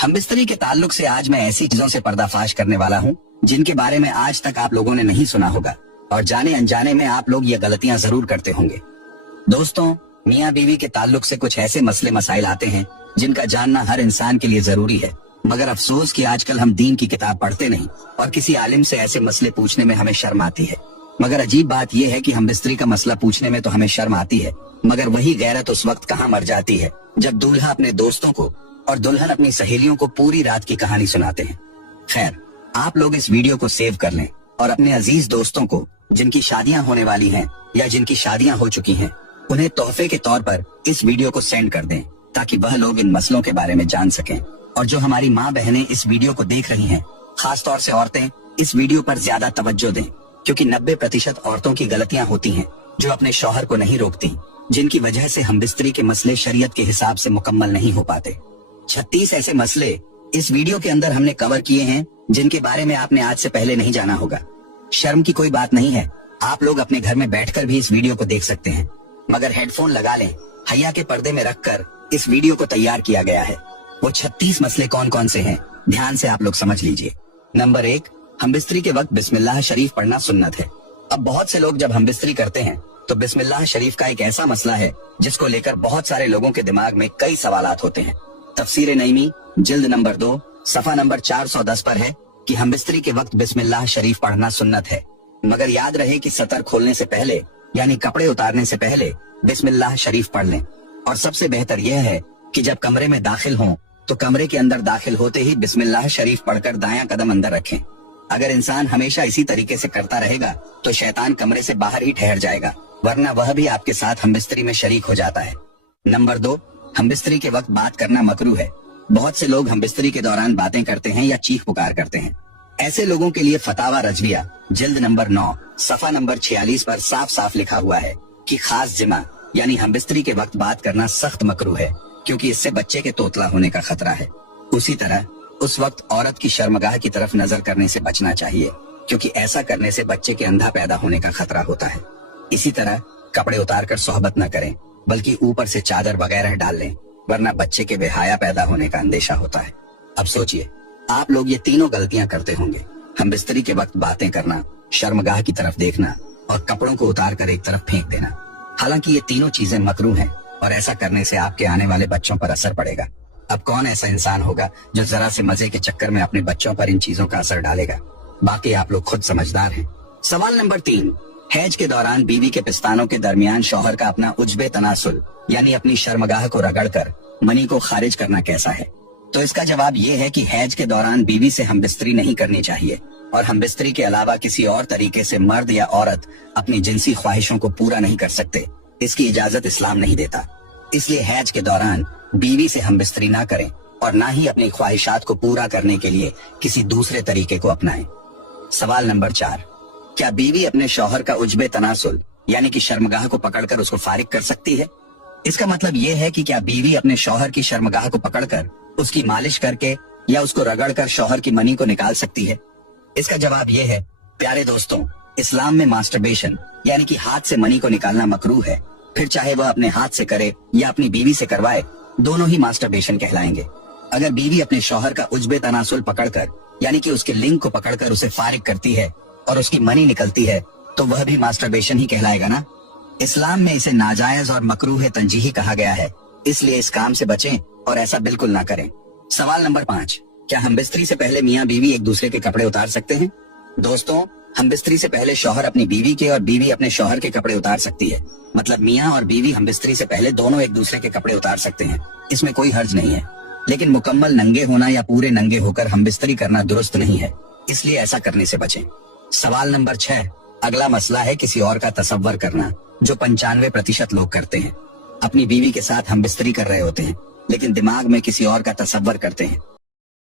हम बिस्तरी के ताल्लुक से आज मैं ऐसी चीजों से पर्दाफाश करने वाला हूँ जिनके बारे में आज तक आप लोगों ने नहीं सुना होगा और जाने अनजाने में आप लोग ये गलतियां जरूर करते होंगे। दोस्तों, मियाँ बीवी के ताल्लुक से कुछ ऐसे मसले मसाइल आते हैं जिनका जानना हर इंसान के लिए जरूरी है, मगर अफसोस कि आजकल हम दीन की किताब पढ़ते नहीं और किसी आलिम से ऐसे मसले पूछने में हमें शर्म आती है। मगर अजीब बात यह है कि हम बिस्तरी का मसला पूछने में तो हमें शर्म आती है, मगर वही गैरत उस वक्त कहाँ मर जाती है जब दूल्हा अपने दोस्तों को और दुल्हन अपनी सहेलियों को पूरी रात की कहानी सुनाते हैं। खैर, आप लोग इस वीडियो को सेव कर लें और अपने अजीज दोस्तों को जिनकी शादियां होने वाली हैं या जिनकी शादियां हो चुकी हैं, उन्हें तोहफे के तौर पर इस वीडियो को सेंड कर दें ताकि वह लोग इन मसलों के बारे में जान सकें। और जो हमारी माँ बहनें इस वीडियो को देख रही हैं, खास तौर से औरतें, इस वीडियो पर ज्यादा तवज्जो दें, क्योंकि 90% औरतों की गलतियां होती हैं जो अपने शौहर को नहीं रोकती, जिनकी वजह से हम बिस्तरी के मसले शरीयत के हिसाब से मुकम्मल नहीं हो पाते। 36 ऐसे मसले इस वीडियो के अंदर हमने कवर किए हैं जिनके बारे में आपने आज से पहले नहीं जाना होगा। शर्म की कोई बात नहीं है, आप लोग अपने घर में बैठकर भी इस वीडियो को देख सकते हैं, मगर हेडफोन लगा लें। हैया के पर्दे में रखकर इस वीडियो को तैयार किया गया है। वो 36 मसले कौन कौन से हैं, ध्यान से आप लोग समझ लीजिए। नंबर 1, हम बिस्तरी के वक्त बिस्मिल्लाह शरीफ पढ़ना सुन्नत है। अब बहुत से लोग जब हम बिस्तरी करते हैं तो बिस्मिल्लाह शरीफ का एक ऐसा मसला है जिसको लेकर बहुत सारे लोगों के दिमाग में कई सवालात होते हैं। तफसीर नईमी जिल्द नंबर 2 सफा नंबर 410 पर है कि हम बिस्तरी के वक्त बिस्मिल्लाह शरीफ पढ़ना सुन्नत है, मगर याद रहे कि सतर खोलने से पहले यानी कपड़े उतारने से पहले बिस्मिल्लाह शरीफ पढ़ लें। और सबसे बेहतर यह है कि जब कमरे में दाखिल हों तो कमरे के अंदर दाखिल होते ही बिस्मिल्लाह शरीफ पढ़कर दायां कदम अंदर रखें। अगर इंसान हमेशा इसी तरीके से करता रहेगा तो शैतान कमरे से बाहर ही ठहर जाएगा, वरना वह भी आपके साथ हम बिस्तरी में शरीक हो जाता है। नंबर 2, हम बिस्तरी के वक्त बात करना मकरूह है। बहुत से लोग हम बिस्तरी के दौरान बातें करते हैं या चीख पुकार करते हैं। ऐसे लोगों के लिए फतावा रजविया जिल्द नंबर 9 सफा नंबर 46 पर साफ साफ लिखा हुआ है कि खास जिमा यानी हम बिस्तरी के वक्त बात करना सख्त मकरूह है, क्योंकि इससे बच्चे के तोतला होने का खतरा है। उसी तरह उस वक्त औरत की शर्मगाह की तरफ नजर करने से बचना चाहिए, क्योंकि ऐसा करने से बच्चे के अंधा पैदा होने का खतरा होता है। इसी तरह कपड़े उतारकर सोहबत न करें, बल्कि ऊपर से चादर वगैरह डाल लें, वरना बच्चे के बेहया पैदा होने का अंदेशा होता है। अब सोचिए, आप लोग ये तीनों गलतियां करते होंगे, हम बिस्तरी के वक्त बातें करना, शर्मगाह की तरफ देखना और कपड़ों को उतार कर एक तरफ फेंक देना। हालांकि ये तीनों चीजें मकरूह हैं और ऐसा करने से आपके आने वाले बच्चों पर असर पड़ेगा। अब कौन ऐसा इंसान होगा जो जरा से मजे के चक्कर में अपने बच्चों पर इन चीजों का असर डालेगा? बाकी आप लोग खुद समझदार हैं। सवाल नंबर 3, हैज के दौरान बीवी के पिस्तानों के दरमियान शौहर का अपना उज्बे तनासुल यानी अपनी शर्मगाह को रगड़कर मनी को खारिज करना कैसा है? तो इसका जवाब ये है कि हैज के दौरान बीवी से हम बिस्तरी नहीं करनी चाहिए और हम बिस्तरी के अलावा किसी और तरीके से मर्द या औरत अपनी जिनसी ख्वाहिशों को पूरा नहीं कर सकते। इसकी इजाजत इस्लाम नहीं देता। इसलिए हैज के दौरान बीवी से हम बिस्तरी ना करें और ना ही अपनी ख्वाहिशात को पूरा करने के लिए किसी दूसरे तरीके को अपनाएं। सवाल नंबर 4, क्या बीवी अपने शौहर का उज्बे तनासुल यानी कि शर्मगाह को पकड़कर उसको फारिग कर सकती है? इसका मतलब ये है कि क्या बीवी अपने शौहर की शर्मगाह को पकड़कर उसकी मालिश करके या उसको रगड़कर शौहर की मनी को निकाल सकती है? इसका जवाब ये है, प्यारे दोस्तों, इस्लाम में मास्टरबेशन यानी कि हाथ से मनी को निकालना मकरूह है। फिर चाहे वह अपने हाथ से करे या अपनी बीवी से करवाए, दोनों ही मास्टरबेशन कहलाएंगे। अगर बीवी अपने शौहर का उज्बे तनासुल पकड़कर यानी कि उसके लिंग को पकड़कर उसे फारिग करती है और उसकी मनी निकलती है तो वह भी मास्टरबेशन ही कहलाएगा ना। इस्लाम में इसे नाजायज और मकरूह तंजीही कहा गया है, इसलिए इस काम से बचें और ऐसा बिल्कुल ना करें। सवाल नंबर 5, क्या हम बिस्तरी से पहले मियाँ बीवी एक दूसरे के कपड़े उतार सकते हैं? दोस्तों, हम बिस्तरी से पहले शौहर अपनी बीवी के और बीवी अपने शौहर के कपड़े उतार सकती है। मतलब मियाँ और बीवी हम बिस्तरी से पहले दोनों एक दूसरे के कपड़े उतार सकते हैं, इसमें कोई हर्ज नहीं है। लेकिन मुकम्मल नंगे होना या पूरे नंगे होकर हम बिस्तरी करना दुरुस्त नहीं है, इसलिए ऐसा करने से बचें। सवाल नंबर 6, अगला मसला है किसी और का तसव्वुर करना, जो 95% लोग करते हैं। अपनी बीवी के साथ हम बिस्तरी कर रहे होते हैं लेकिन दिमाग में किसी और का तसव्वुर करते हैं